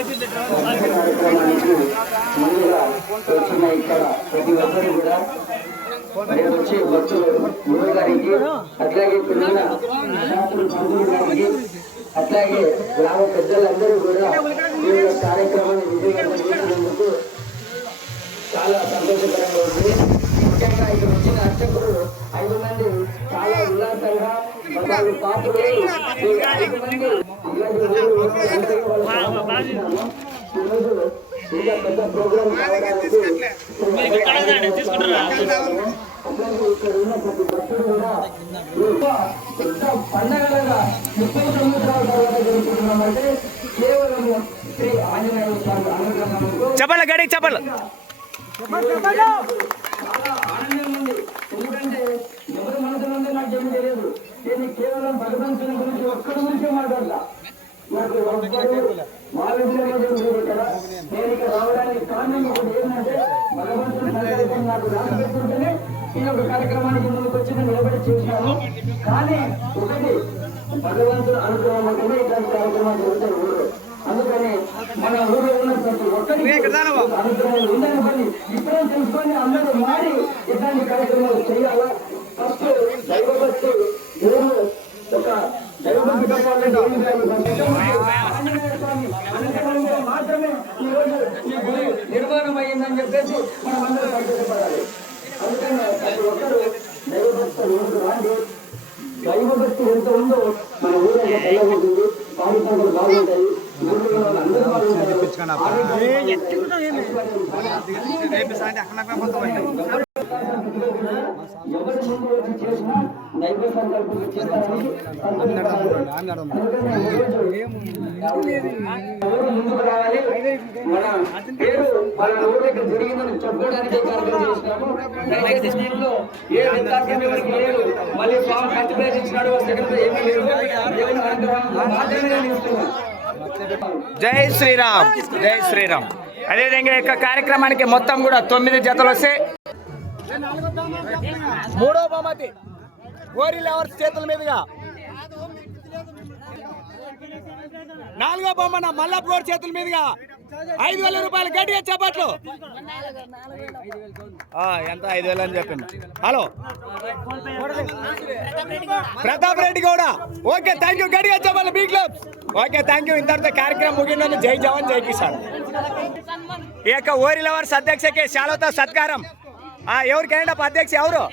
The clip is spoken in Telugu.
కార్యక్రమానికి ముందుగా వచ్చిన ఇక్కడ ప్రతి ఒక్కరు కూడా వచ్చే భక్తులు గురువు గారికి, అట్లాగే పిల్లల శాస్త్రులు పంతులు గారికి, అట్లాగే గ్రామ పెద్దలందరూ కూడా ఈ కార్యక్రమాన్ని విజయవంతం చేసినందుకు చాలా సంతోషకరంగా ఉంది. ముఖ్యంగా ఇక్కడ వచ్చిన అర్చకులు 5 మంది చాలా ఉల్లాసంగా వాళ్ళు పాత్రలు 5 మంది ఈరోజు ఇంకా పెద్ద ప్రోగ్రామ్ కావడానికి ఇక్కడ ఉన్న ప్రతి భక్తులు కూడా పెద్ద పండగలుగా 30 సంవత్సరాల తర్వాత జరుపుకుంటున్నామంటే కేవలం శ్రీ ఆంజనేయ స్వామి అనుగ్రహంతో చెప్పాలి గడి చెప్పాలి. చాలా ఆనందంగా ఉంది. ఎందుకంటే ఎవరి మనసులో నాకు ఏమి తెలియదు. నేను కేవలం భగవంతుని గురించి ఒక్కడి గురించే మాట్లాడతా. నాకు ఒక్కరు మా విషయంలో ఇక్కడ నేను ఇక్కడ రావడానికి కారణం ఒకటి ఏంటంటే భగవంతుని సంకల్పం నాకు రాసి పెట్టుకుంటేనే ఈ యొక్క కార్యక్రమానికి ముందుకు వచ్చి నిలబడి చేసినాను. కానీ ఒకటి భగవంతుడు అనుగ్రహం ఉంటేనే ఇట్లాంటి కార్యక్రమాలు జరుగుతాయి ఊళ్ళో. అందుకని మన ఊళ్ళో ఉన్న ప్రతి ఒక్కరికి అనుగ్రహం ఉందని పని ఇప్పుడే తెలుసుకొని అందరూ మారి ఇట్లాంటి కార్యక్రమాలు చేయాలా. ఫస్ట్ దైవభక్తి ఊరు ఒక దైవభక్తి మాత్రమే ఈరోజు ఈ గుడి నిర్మాణం అయ్యిందని చెప్పేసి మనం అందరూ సంతోషపడాలి. అందుకని ప్రతి ఒక్కరు దైవభక్తి ఊరికి రాండి. దైవభక్తి ఎంత ఉందో మన ఊరు ఎలా ఉంటుంది, పాడి పంటలు బాగుంటాయి, ఊళ్ళో అందరూ బాగుంటారు. ఎవరి ముందు వచ్చి చేసినా దైవ సంకల్పం చేస్తారని ముందుకు రావాలి. మన పేరు వాళ్ళ ఊరు దగ్గర జరిగిందని చెప్పుకోవడానికి కార్యక్రమం చేసినాము. దైవజ్ఞంలో ఏ వ్యత్యాసం ఎవరికి లేదు. మళ్ళీ స్వామి ఖర్చు ప్రయత్నించినాడు ఏమీ లేదు. దేవుని అనుగ్రహం మాత్రమే నిలుస్తున్నాం. జై శ్రీరామ్, జై శ్రీరామ్. అదేవిధంగా యొక్క కార్యక్రమానికి మొత్తం కూడా 9 జతలు వస్తే 3వ బహుమతి గోరీ లవర్స్ చేతుల మీదుగా, 4వ బహుమతి మల్లప్ప గోరి చేతుల మీదుగా 5,000 రూపాయలు. గట్టిగా చప్పట్లు. ఎంత 5,000 అని చెప్పింది. Hello Pratap Reddy Gowda. Okay, thank you. గట్టిగా చెప్పాలి బీ క్లబ్స్. Okay, thank you. ఇంతటితో కార్యక్రమం ముగిన. జై జవాన్ జై కిసాన్. ఈ యొక్క ఓరి లవర్స్ అధ్యక్షకి శాలతో సత్కారం. ఎవరికైనా అధ్యక్ష ఎవరు?